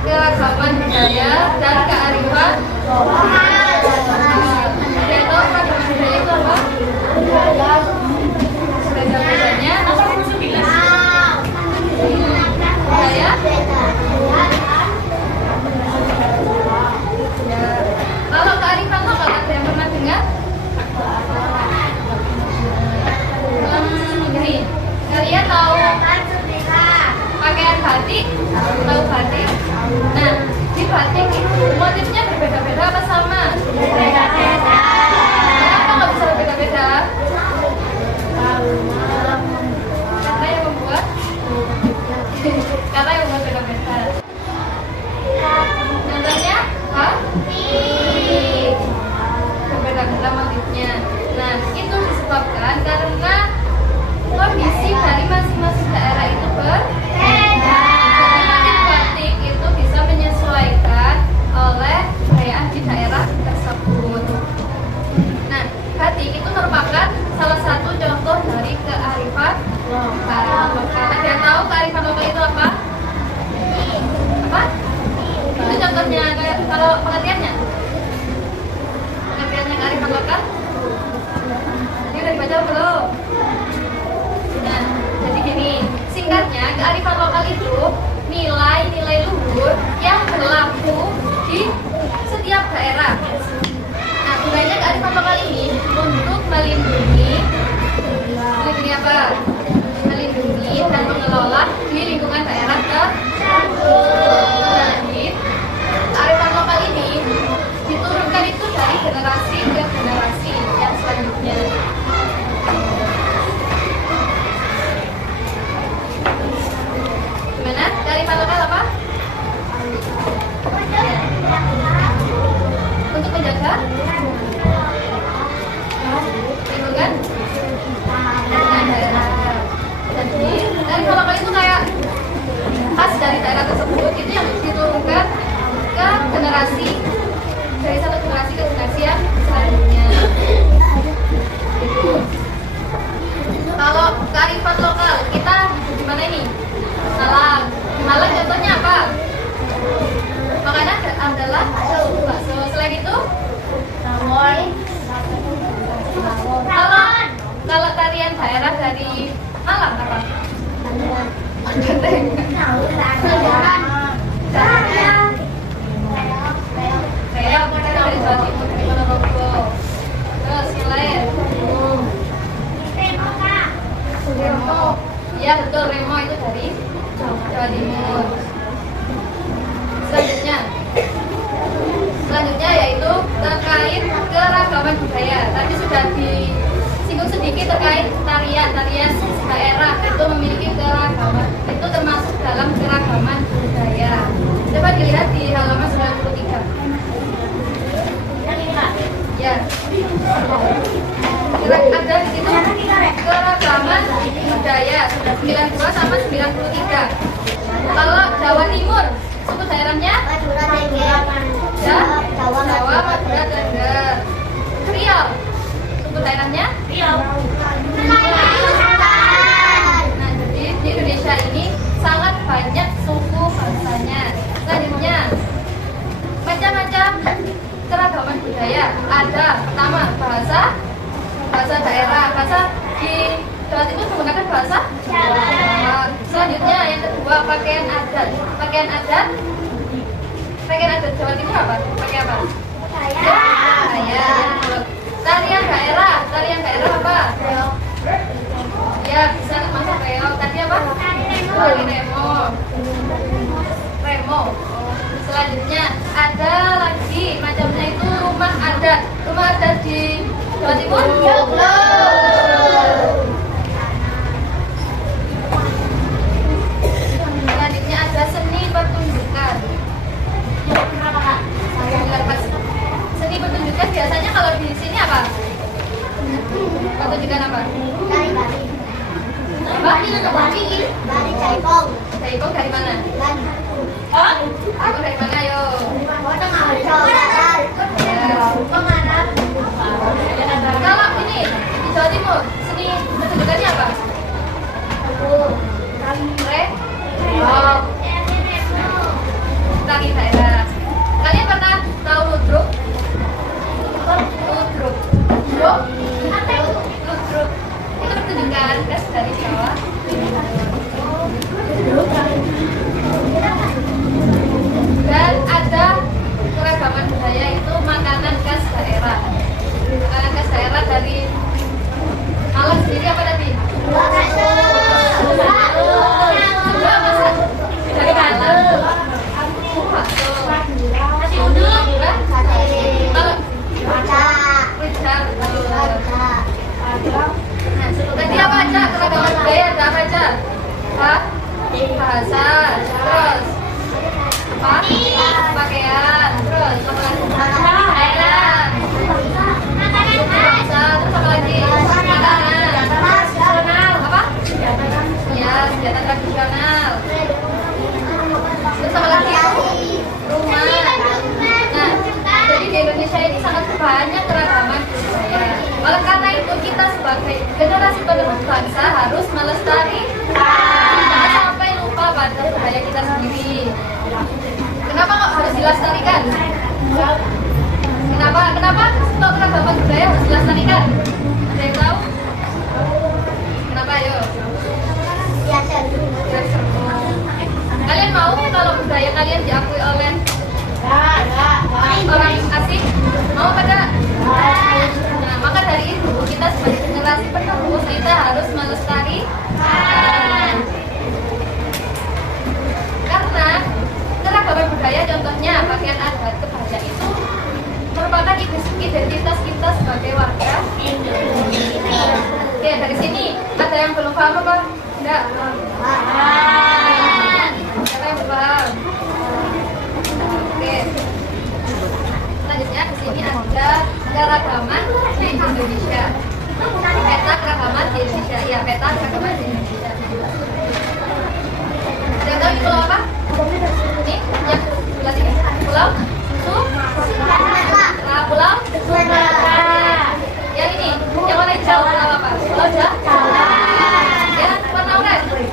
keragaman budaya dan kearifan lokal. Dia tahu keragaman budaya itu apa? Beda-bedanya budaya. Kalau kearifan lokal ada yang pernah dengar? Gini, kalian tahu pakaian batik? Tahu batik? Nah, di batik itu motifnya berbeda-beda apa sama? Berbeda-beda. Kenapa nggak bisa berbeda-beda? Karena yang membuat beda-beda. Contohnya, berbeda-beda motifnya. Nah, itu disebabkan karena kondisi dari masing-masing daerah itu berbeda. Motif batik itu bisa menyesuaikan oleh perayaan di daerah tersebut. Nah, batik itu merupakan salah satu contoh dari kearifan lokal. Ada yang tahu kearifan lokal itu apa? Apa? Itu contohnya, kalau pengertiannya kearifan lokal ini udah dibaca belum? Nah, jadi gini, singkatnya kearifan lokal itu nilai-nilai luhur yang berlaku di setiap daerah. Nah, gunanya kearifan lokal ini untuk melindungi apa? Melindungi dan mengelola di lingkungan daerah tersebut. Jadi, kearifan lokal ini diturunkan itu dari generasi ke generasi yang selanjutnya. Gimana? Kearifan lokal apa? Untuk menjaga lingkungan daerah. Jadi, kearifan lokal itu kayak khas dari daerah tersebut, itu yang diturunkan ke generasi, dari satu generasi ke generasi yang selanjutnya. Kalau kearifan lokal kita di mana ini? Malang. Di Malang contohnya apa? Makanan adalah bakso. Selain itu, kalau tarian daerah dari Malang apa? Genteng. Reok kita dari Jawa Timur, dari Ponorogo. Terus yang lain? Remo. Iya betul, Remo itu dari Jawa Timur. Selanjutnya yaitu terkait keragaman budaya. Tadi sudah disinggung sedikit terkait tarian daerah itu memiliki keragaman. Itu termasuk dalam keragaman budaya. Coba dilihat di halaman 93. Ya. Ada di situ keragaman budaya sudah 92 sama 93. Kalau Jawa Timur suku daerahnya Jawa, Madura, Tengger. Riau suku daerahnya Riau. Nah, jadi di Indonesia ini sangat banyak suku bangsanya. Selanjutnya macam-macam keragaman budaya. Ada pertama bahasa daerah, bahasa di Jawa Timur menggunakan bahasa Jawa. Selanjutnya yang kedua pakaian adat Jawa Timur apa? Pakai apa? Pakaian. Tarian daerah apa? Ya bisa masuk reok. Tadi apa? Remo. Selanjutnya ada lagi macamnya itu rumah adat di Jawa Timur. Selanjutnya ada seni pertunjukan. Seni pertunjukan biasanya kalau di sini apa? Pertunjukan apa? Dari Jaipong. Jaipong dari mana? Jaipong dari mana yo? Kalau ini di Jawa Timur, seni pertunjukannya apa? Reok. Bentar, budaya ada apa aja? Bahasa, terus apa? Pakaian, terus apa lagi? Pakaian, bahasa, terus apa lagi? Makanan, apa? Ya, senjata tradisional. Terus apa lagi? Rumah. Nah, jadi di Indonesia ini sangat banyak keragaman budaya. Oleh karena itu kita sebagai generasi penerus bangsa harus melestarikan. Jangan sampai lupa pada budaya kita sendiri. Kenapa kok harus dilestarikan? Kenapa kok keragaman budaya harus dilestarikan? Ada yang tahu? Kenapa ayo? Kalian mau kalau budaya kalian diakui oleh orang asing? Mau pada? Nah, maka dari itu kita sebagai generasi penerus kita harus melestarikan. Karena keragaman budaya contohnya pakaian adat kebaya itu merupakan identitas kita sebagai warga Indonesia. Oke, dari sini ada yang belum paham apa? Enggak? Siapa yang belum paham? Oke. Selanjutnya di sini ada keragaman di Indonesia. Peta keragaman di Indonesia. Iya, peta keragaman di Indonesia. Ada yang tahu ini pulau apa? Ini yang sebelah sini. Pulau Pulau yang ini, yang warna hijau pulau apa? Pulau Jawa. Yang warna oranye?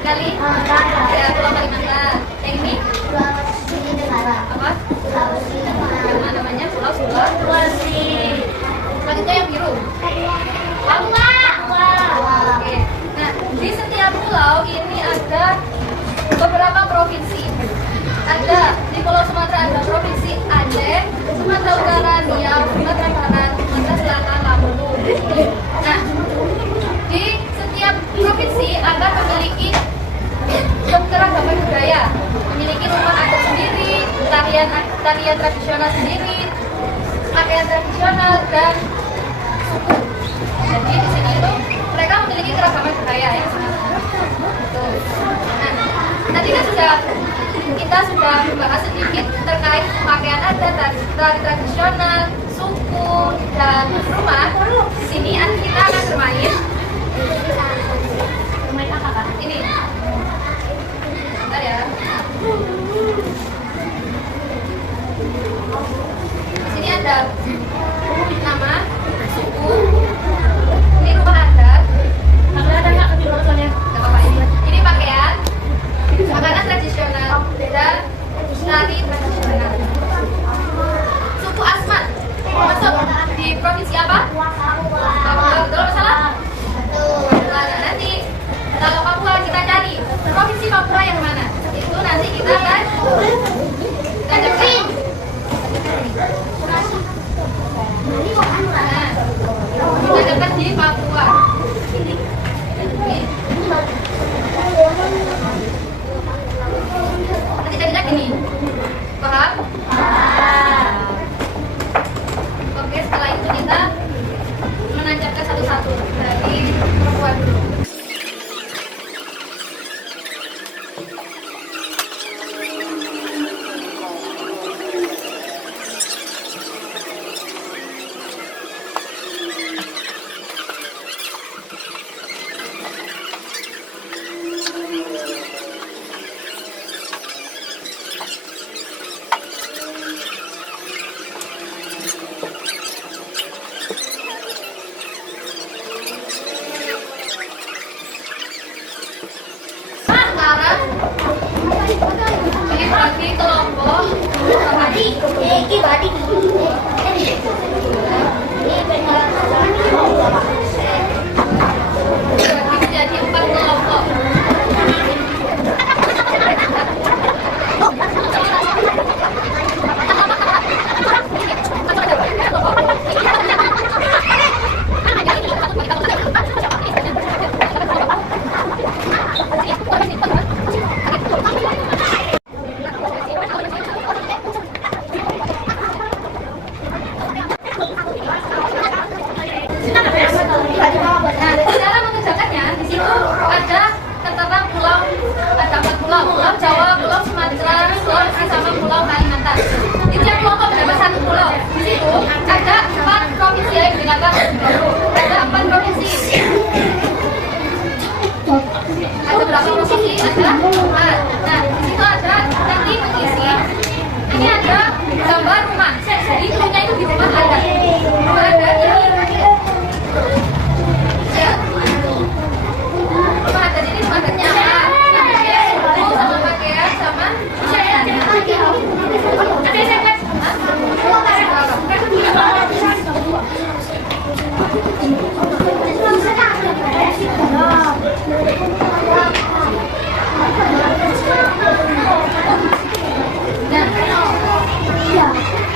Kali? Ya, Pulau Kalimantan. Yang ini? Apa? Yang mana namanya? Pulau Sulawesi. Selanjutnya yang biru. Oke. Nah, di setiap pulau ini ada beberapa provinsi. Ada di Pulau Sumatera ada provinsi Aceh, Sumatera Utara, Riau, Sumatera Barat, Sumatera Selatan, Lampung. Nah, di setiap provinsi akan memiliki keragaman budaya, memiliki rumah adat sendiri, tarian tradisional sendiri, pakaian tradisional dan suku. Jadi di sini itu mereka memiliki keragaman budaya ya. Nah, tadi kan kita sudah membahas sedikit terkait pakaian adat, tari tradisional, suku dan rumah. Di sini kita akan bermain apa kan? Ini. Bentar ya. Di sini ada nama, suku, ini rumah adat. Ada nggak soalnya? Nggak apa-apa ini. Ini pakaian, makanan tradisional dan tari tradisional. Suku Asmat masuk di provinsi apa? Papua. Betul atau salah? Nah, nanti kalau Papua kita cari provinsi Papua yang mana? Itu nanti kita akan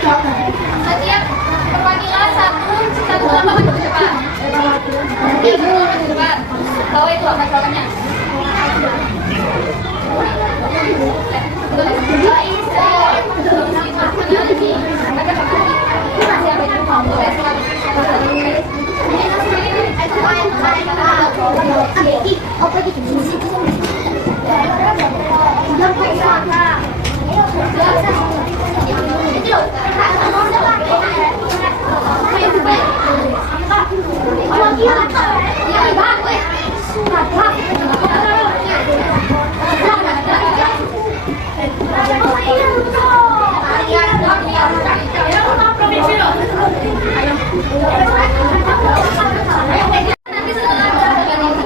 Setiap perwakilan satu lapangan di depan. Satu lapangan di depan. Bawah itu apa bawahnya? Nanti setelah gerakan ini,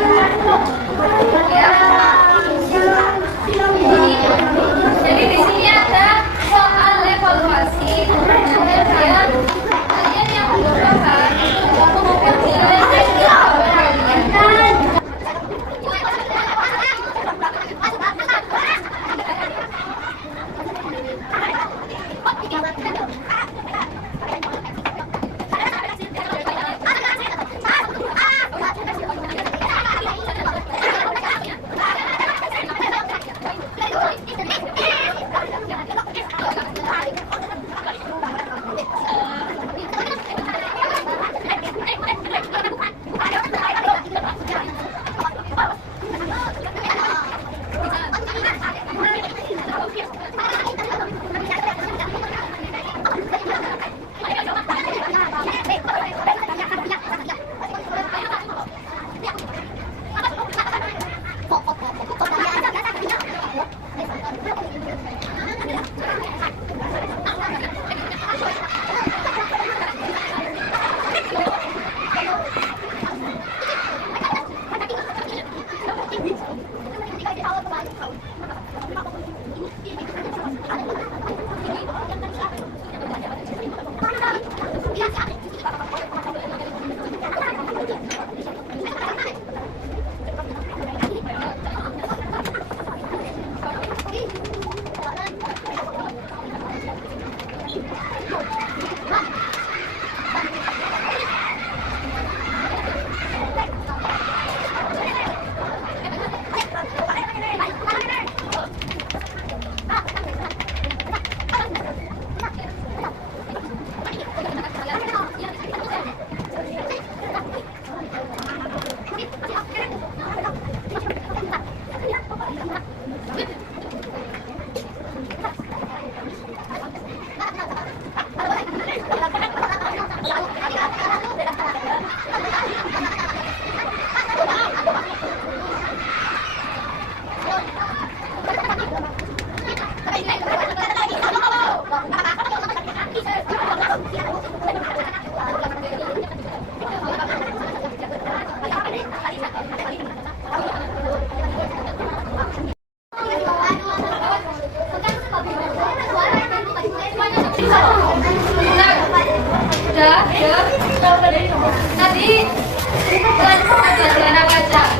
jadi di sini ada soal evaluasi. Kalian yang berdoakan untuk mengumpulkan kalian. Udah. Tadi pelajaran apa aja?